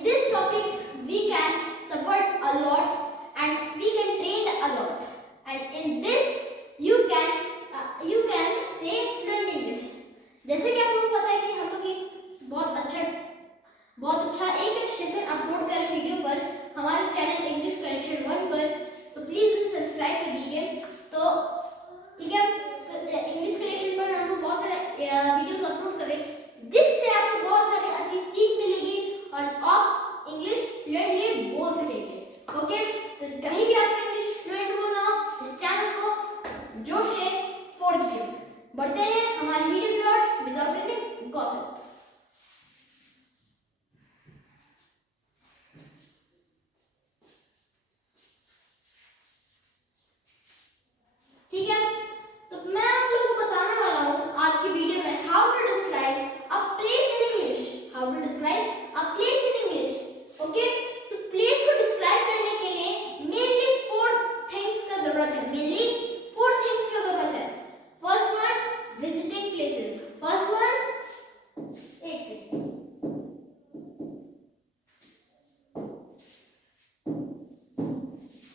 in these topics we can support a lot and we can train a lot, and in this you can say fluent English. जैसे कि आपको पता है कि हम लोग एक बहुत अच्छा एक सेशन अपलोड करें वीडियो पर हमारे चैनल इंग्लिश कनेक्शन 1 पर, तो प्लीज सब्सक्राइब कर दीजिए। तो ठीक है, इंग्लिश कनेक्शन पर हम लोग बहुत सारे वीडियोस अपलोड कर रहे हैं जिससे आपको बहुत सारी अच्छी सीख मिलेगी और आप इंग्लिश फ्लुएंटली बोल सकेंगे। ओके, तो कहीं भी आपको इंग्लिश फ्लुएंट बोलना हो इस चैनल को जोश से फोड़ दीजिए। बढ़ते हैं हमारी वीडियो की ओर विदाउट एनी गॉसिप। ठीक है, तो मैं आप लोगों को बताने वाला हूँ आज की वीडियो में how to describe a place in English. How to describe a place in English. Okay, so place को डिस्क्राइब करने के लिए मेनली 4 थिंग्स का जरूरत है। मेनली 4 थिंग्स का जरूरत है। First one, visiting places. First one, एक second,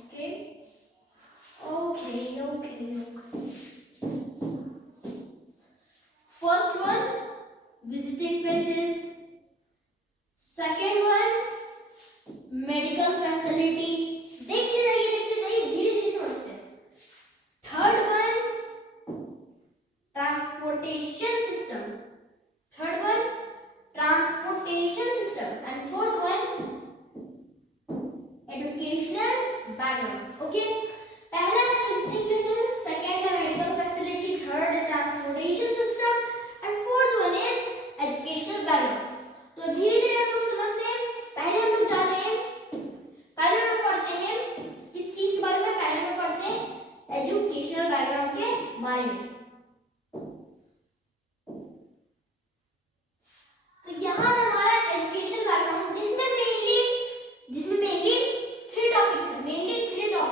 okay okay okay. First one, visiting places. Second one, medical facility. देखते जाइए धीरे धीरे समझते हैं। Third one, transportation system. Third one, transportation system. And fourth one, educational background. Okay, पहला है visiting places, second है medical facility, third है transportation system and fourth one is educational background. तो धीरे धीरे हम लोग समझते हैं। पहले हम लोग जा रहे हैं, पहले हम लोग पढ़ते हैं किस चीज के बारे में, पहले हम पढ़ते हैं एजुकेशनल बैकग्राउंड के बारे में। तो यहाँ हमारा एजुकेशन बैकग्राउंड जिसमें मेनली 3 टॉपिक्स है। मेनली 3 टॉपिक्स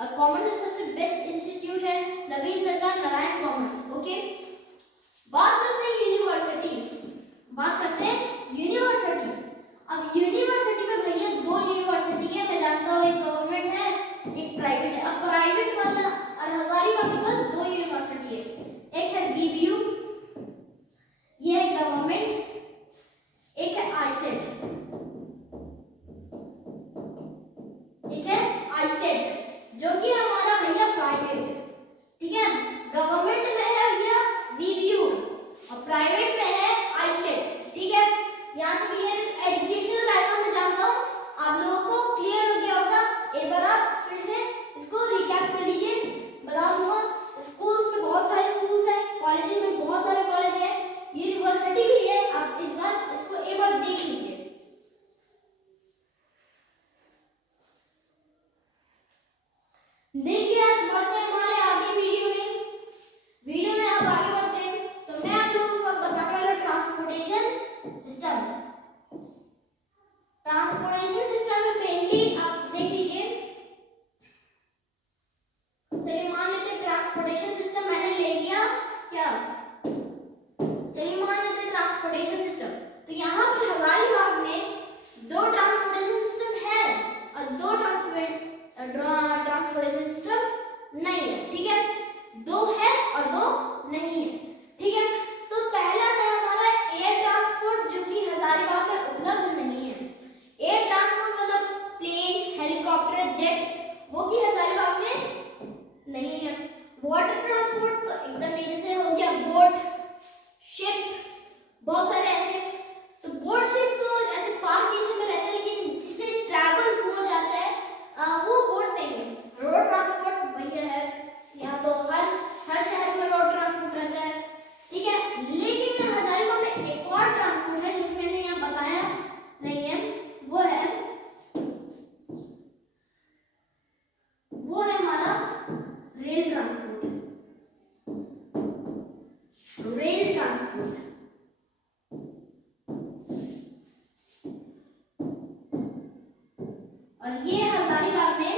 और कॉमर्स में सबसे बेस्ट इंस्टीट्यूट है नवीन सरकार नारायण कॉमर्स। ओके, बात करते हैं यूनिवर्सिटी। अब यूनिवर्सिटी में भैया दो यूनिवर्सिटी है, मैं जानता हूँ, एक गवर्नमेंट है एक प्राइवेट है। अब प्राइवेट वाला और हजारीबाग में बस दो यूनिवर्सिटी है, एक है बीबीयू, ये है गवर्नमेंट, एक है आईसेट, जो कि हमारा भैया प्राइवेट। ठीक है, गवर्नमेंट में है भैया बीबीयू और प्राइवेट में है आईसेट। ठीक है, यहाँ तक क्लियर है। एजुकेशनल बैकग्राउंड में जानता हूँ आप लोगों को क्लियर हो गया होगा। एक बार आप फिर से इसको रिकैप कर लीजिए, बता दूंगा। स्कूल्स में बहुत सारे स्कूल्स हैं, कॉलेज में बहुत सारे कॉलेज है, यूनिवर्सिटी भी है। आप इस बार इसको एक बार देख लीजिए। देखिए आप बढ़ते हैं हमारे आगे वीडियो में आप आगे बढ़ते हैं तो मैं आप लोगों को बताने वाला ट्रांसपोर्टेशन सिस्टम में मेनली आप देख लीजिए। चलिए मान लेते हैं ट्रांसपोर्टेशन सिस्टम मैंने ले लिया क्या, चलिए मान लेते हैं ट्रांसपोर्टेशन सिस्टम। तो यहाँ पर हजारीबाग में दो ट्रांसपोर्टेशन सिस्टम है और दो ट्रांसपोर्टेशन सिस्टम नहीं है। ठीक है, दो है और दो नहीं है। ठीक है, तो पहला है हमारा एयर ट्रांसपोर्ट, जो कि हजारीबाग में उपलब्ध नहीं है। एयर ट्रांसपोर्ट मतलब प्लेन, हेलीकॉप्टर, जेट, वो कि हजारीबाग में नहीं है। वाटर ट्रांसपोर्ट तो एकदम नहीं, जैसे हो गया बोट, शिप, बहुत सारे ऐसे। तो बोट शिप तो ऐसे पार्क जैसे में रहते हैं, लेकिन जिससे ट्रैवल हो जाता है वो बोट नहीं है। रोड ट्रांसपोर्ट भैया है, यहाँ तो हर शहर में रोड ट्रांसपोर्ट रहता है। ठीक है, लेकिन हजारीबाग में एक और ट्रांसपोर्ट है जो मैंने यहाँ बताया नहीं है, वो है हमारा रेल ट्रांसपोर्ट। और ये हजारीबाग में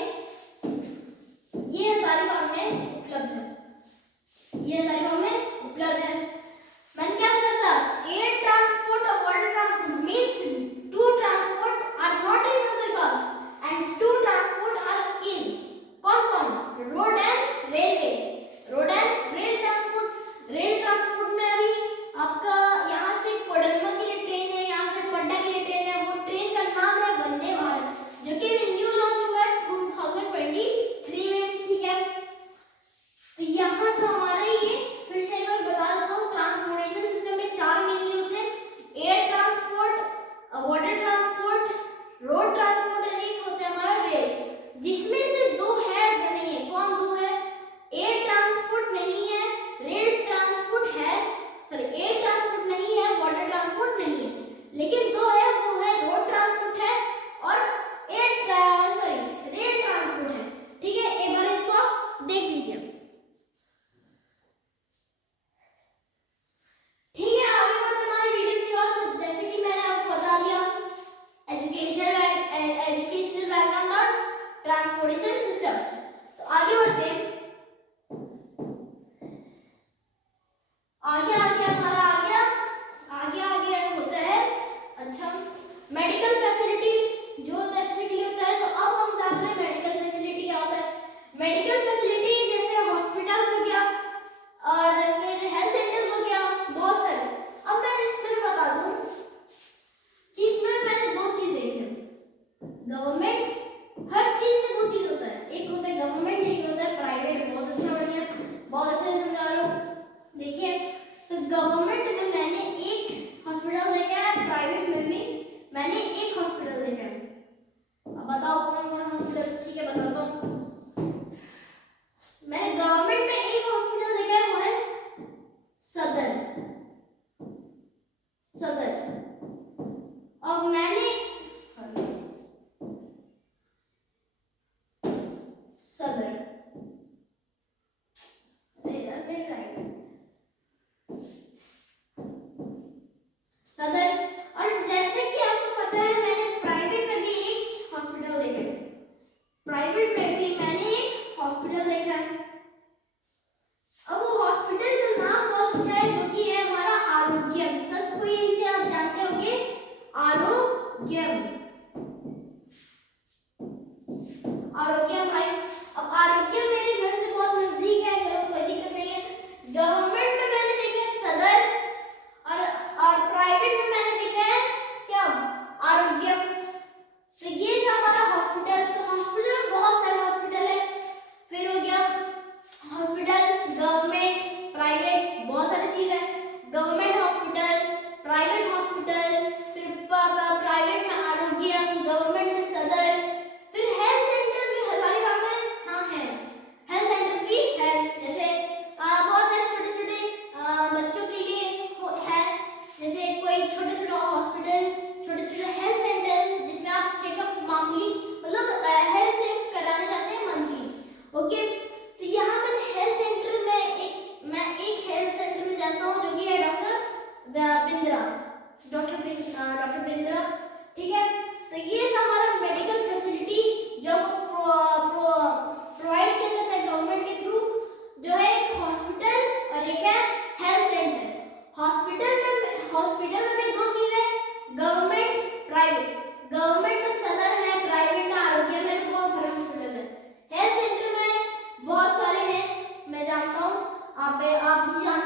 उपलब्ध है। मैंने क्या बताया था, एयर ट्रांसपोर्ट और water transport means two transport are not in Hazaribagh and two transport are in कौन road and railway. Rail transport में अभी आपका यहाँ से कोडरमा के लिए ट्रेन है, यहाँ से पटना के लिए ट्रेन है। वो ट्रेन का नाम है वंदे भारत, जो कि न्यू लॉन्च हुआ है 2023 में। ठीक है, तो यहाँ था हमारा ये, फिर से एक बार बता देता हूँ। ट्रांसपोर्टेशन सिस्टम में चार मेनली होते हैं, air transport, water transport, road transport और एक होता है हमारा रेल, जिसमें से दो है दो नहीं है। कौन दो है? एयर ट्रांसपोर्ट नहीं है, रेल ट्रांसपोर्ट है, सॉरी एयर ट्रांसपोर्ट नहीं है, वाटर ट्रांसपोर्ट नहीं है, लेकिन दो है, वो है रोड ट्रांसपोर्ट है और रेल ट्रांसपोर्ट है। ठीक है, एक बार इसको आप देख लीजिए। ठीक है, आगे बढ़ते हमारे वीडियो की ओर। तो जैसे कि मैंने आपको बता दिया एजुकेशनल बैकग्राउंड और ट्रांसपोर्टेशन सिस्टम। तो आगे बढ़ते हैं, आगे हमारा आगे होता है अच्छा मेडिकल फैसिलिटी, जो अच्छे के लिए होता है। तो अब हम जानते हैं मेडिकल फैसिलिटी क्या होता है। मेडिकल फैसिलिटी जैसे हॉस्पिटल्स हो गया और फिर हेल्थ सेंटर्स हो गया, बहुत सारे। अब मैं इसमें बता दूं कि इसमें मैंने दो चीज देखी है। गवर्नमेंट, हर चीज में दो चीज होता है, एक होता है गवर्नमेंट, एक होता है प्राइवेट। बहुत अच्छा, बढ़िया, बहुत अच्छे से समझा रहा हूँ। देखिए, तो गवर्नमेंट में मैंने एक हॉस्पिटल देखा है, प्राइवेट में भी मैंने एक हॉस्पिटल देखा है। अब बताओ कौन हॉस्पिटल? ठीक है, बताता हूँ। मैंने गवर्नमेंट में एक हॉस्पिटल देखा है, वो है सदर। अब मैंने सदर, सदर। और जैसे कि आपको पता है, मैंने प्राइवेट में भी एक हॉस्पिटल देखा है, प्राइवेट में भी मैंने एक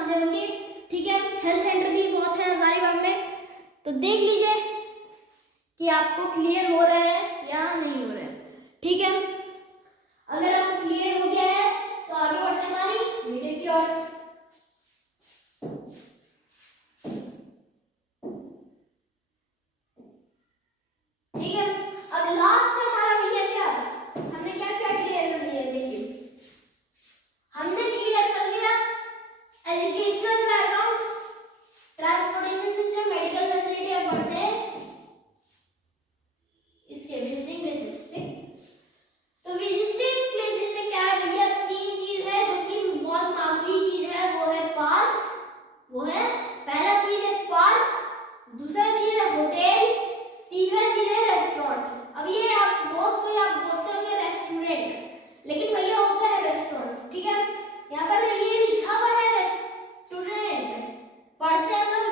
सुनते होंगे, ठीक है। हेल्थ सेंटर भी बहुत है हजारीबाग में, तो देख लीजिए कि आपको क्लियर हो रहा है या नहीं हो रहा है, ठीक है। अगर आपको क्लियर हो गया है तो आगे बढ़ते हमारी वीडियो की ओर। ठीक है, अब लास्ट में हमारा भैया क्या, हमने क्या क्या क्लियर कर लिया है, देखिए हमने क्लियर कर लिया educational background, transportation system, medical facility अब बढ़ते हैं इसके विजिटिंग प्लेसेस, ठीक। तो विजिटिंग प्लेसेस में क्या है भैया, तीन चीज है जो कि बहुत मामूली चीज है, वो है पार्क, वो है पहला चीज है पार्क, दूसरा चीज है होटल, तीसरा चीज है रेस्टोरेंट। अब ये आप बहुत कोई आप बोलते होंगे रेस्टोरेंट, लेकिन भैया होता है रेस्टोरेंट, ठीक है। यहाँ पर ये लिखा हुआ है रेस्टोरेंट, पढ़ते हैं लोग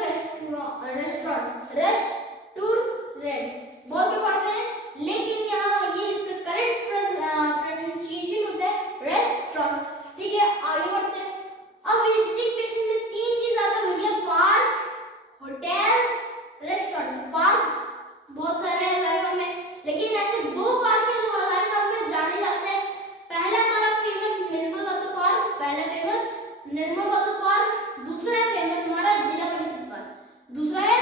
रेस्टोरेंट, रेस्टोरेंट बोल के पढ़ते हैं, लेकिन यहाँ ये इसका करेक्ट प्रोनाउंसिएशन होता है रेस्टोरेंट, ठीक है। आगे बढ़ते हैं। अब विजिटिंग प्लेसेस में तीन चीज आते हैं भैया, पार्क, होटल्स, रेस्टोरेंट। पार्क बहुत सारे हैं हजारीबाग में, लेकिन ऐसे दो पार्क हैं जो हजारीबाग में जाने जाते हैं। पहला हमारा फेमस निर्मल बहादुर पार्क, पहला फेमस निर्मल बहादुर पार्क, दूसरा है फेमस हमारा जिला परिषद पार्क, दूसरा है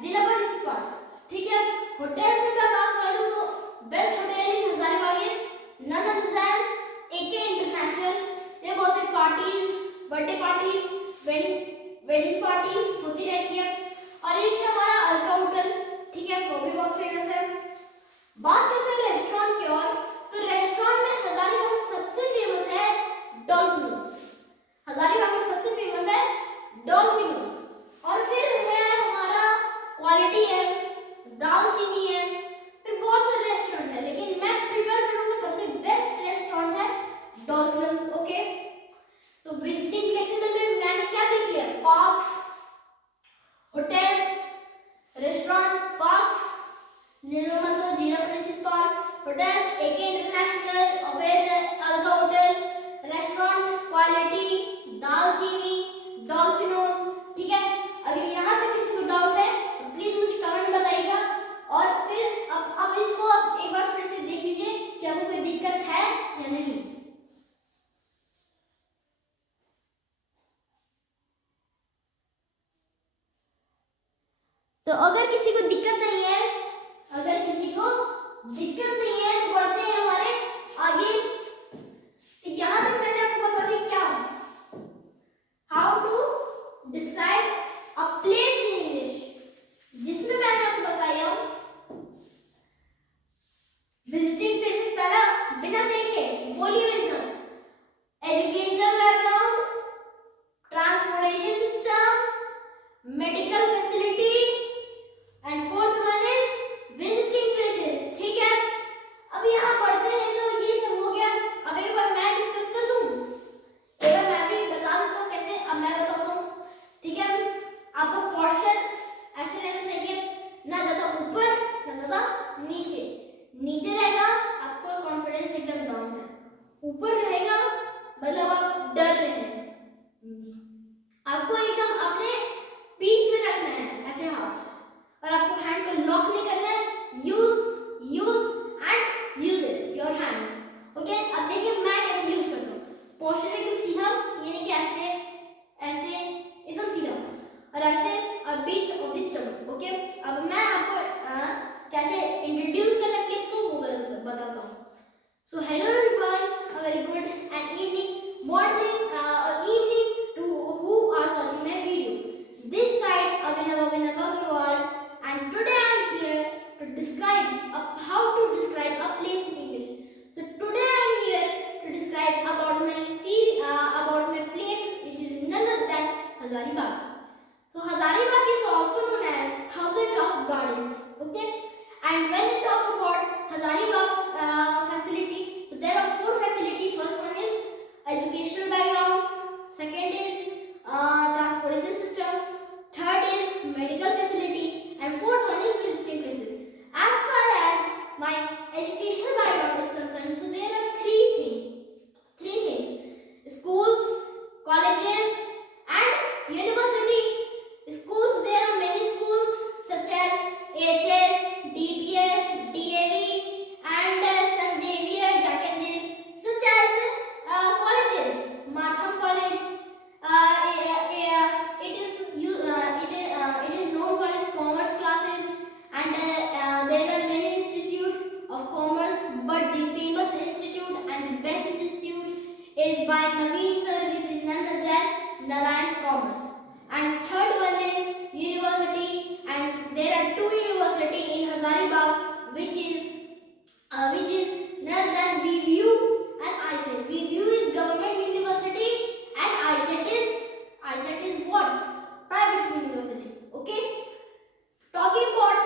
जिला परिषद पार्क, ठीक है। होटल्स में मैं बात करूं तो best hotel in Hazaribagh is none other than AK international. ये बहुत सारी parties, birthday parties, wedding parties होती रहती है। और एक है हमारा अलका होटल, ठीक है, वो भी बहुत फेमस है। बात करते हैं रेस्टोरेंट की ओर, तो रेस्टोरेंट में हजारीबाग में सबसे फेमस है डॉल्फिनोज, हजारीबाग में सबसे फेमस है डॉल्फिनोज। और फिर है हमारा क्वालिटी है, दालचीनी है, फिर बहुत सारे रेस्टोरेंट है, लेकिन मैं प्रिफर करूंगा सबसे बेस्ट रेस्टोरेंट है डॉल्फिनोज, ओके। तो विजिटिंग प्लेसेस में मैंने क्या देख लिया, पार्क्स, होटल्स, रेस्टोरेंट, पार्क्स, निर्मल जिला परिषद पार्क, होटल्स, एके इंटरनेशनल, और फिर अलका होटल, रेस्टोरेंट, क्वालिटी, दालचीनी, डॉल्फिनोज, ठीक है। अगर यहाँ तक किसी को डाउट है तो प्लीज मुझे कमेंट में बताइएगा, और फिर अब इसको आप एक बार फिर से देख लीजिए कि आपको कोई दिक्कत है या नहीं। तो अगर किसी को दिक्कत नहीं है, अगर किसी को दिक्कत नहीं है तो बढ़ते हैं हमारे आगे। तो यहाँ तक मैंने आपको बता दी क्या, how to describe a place in English, जिसमें मैंने आपको बताया विजिटिंग प्लेसेस, पहला बिना देखे बोलिए मेरे साथ, educational background, transportation system, medical facility, and fourth one is visiting places, ठीक है। अब यहाँ पढ़ते हैं तो ये सब हो गया। अब एक बार मैं डिस्कस कर दूं, एक बार मैं भी बता देता हूँ कैसे, अब मैं बताता हूँ, ठीक है। आपका पोर्शन ऐसे रहना चाहिए, ना ज्यादा ऊपर ना ज्यादा नीचे, नीचे रहेगा आपका कॉन्फिडेंस एकदम डाउन है, ऊपर रहेगा मतलब आप डर रहे हैं, आपको एकदम अपने बीच में रखना है ऐसे हाथ, और आपको हैंड को लॉक नहीं करना है, use and use it your hand, okay. अब देखिए मैं कैसे यूज करता हूँ, पोस्चर एकदम सीधा, ये नहीं कि ऐसे ऐसे, एकदम सीधा, और ऐसे बीच ऑफ द स्टमक, ओके। अब मैं आपको कैसे इंट्रोड्यूस करना प्लीज को वो बताता हूँ। So hello everyone, a very good and evening, morning और evening to who are watching my video. This side Abhinav Agarwal, and today I am here to describe how to describe a place in English. So today I am here to describe about my place, which is none other than Hazaribagh. So Hazaribagh is also known as Thousand of Gardens, okay. And when we talk about Hazaribagh's facility, so there are four facilities. First one is educational background, second is transportation system, third is medical facility, and fourth one is visiting places. As far as my educational background is concerned, so there are three things: schools, colleges, and by Naveen sir, which is none other than Narayan Commerce. And third one is university, and there are two university in Hazaribagh, which is none other than VVU and ISET. VVU is government university and ISET is what? Private university. Okay. Talking about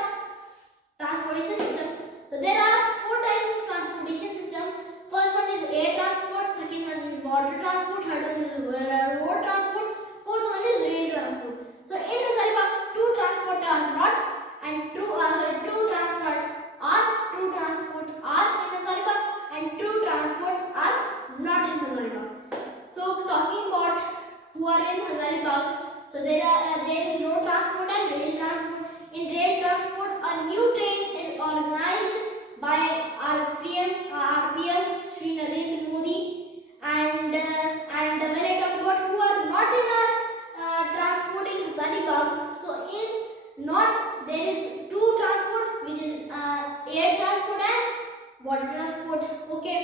transportation system, so there are four types of transportation system. First one is air transport, second one is water transport, third one is road transport, fourth one is rail transport. So in Hazaribagh, two transport are not and two transport are in Hazaribagh and two transport are not in Hazaribagh. So talking about who are in Hazaribagh, so there is road transport and rail transport. In rail transport, a new train is organized by our PM Shri Narendra Modi, and when I talk about who are not in our transport in Hazaribagh, so in not there is two transport, which is air transport and water transport. Okay,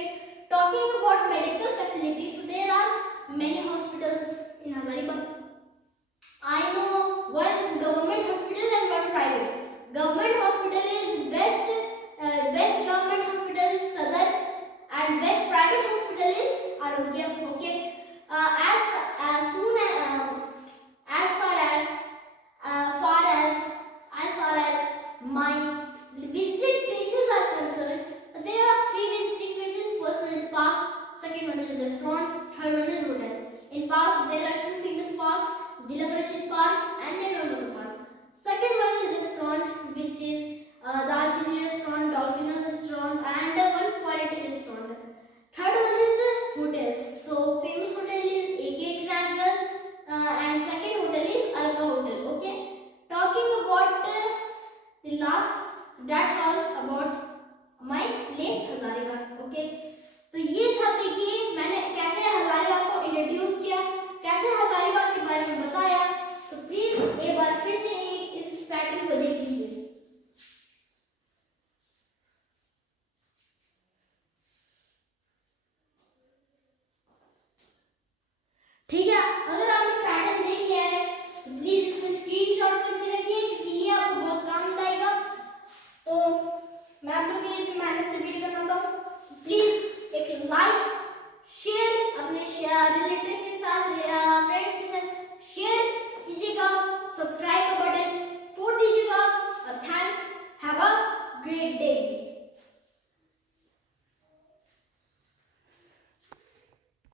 talking about medical facilities, so there are many hospitals in Hazaribagh. I know one government hospital and one private. Government hospital is best government hospital is Sadar, and best private hospital is Arogya. Okay. As far as my visiting places are concerned, there are three visiting places. First one is park, second one is restaurant, third one is hotel. In parks, there are two famous parks, Jila Parishad Park and Nehru Park. Second one is restaurant, which is Dal Chindi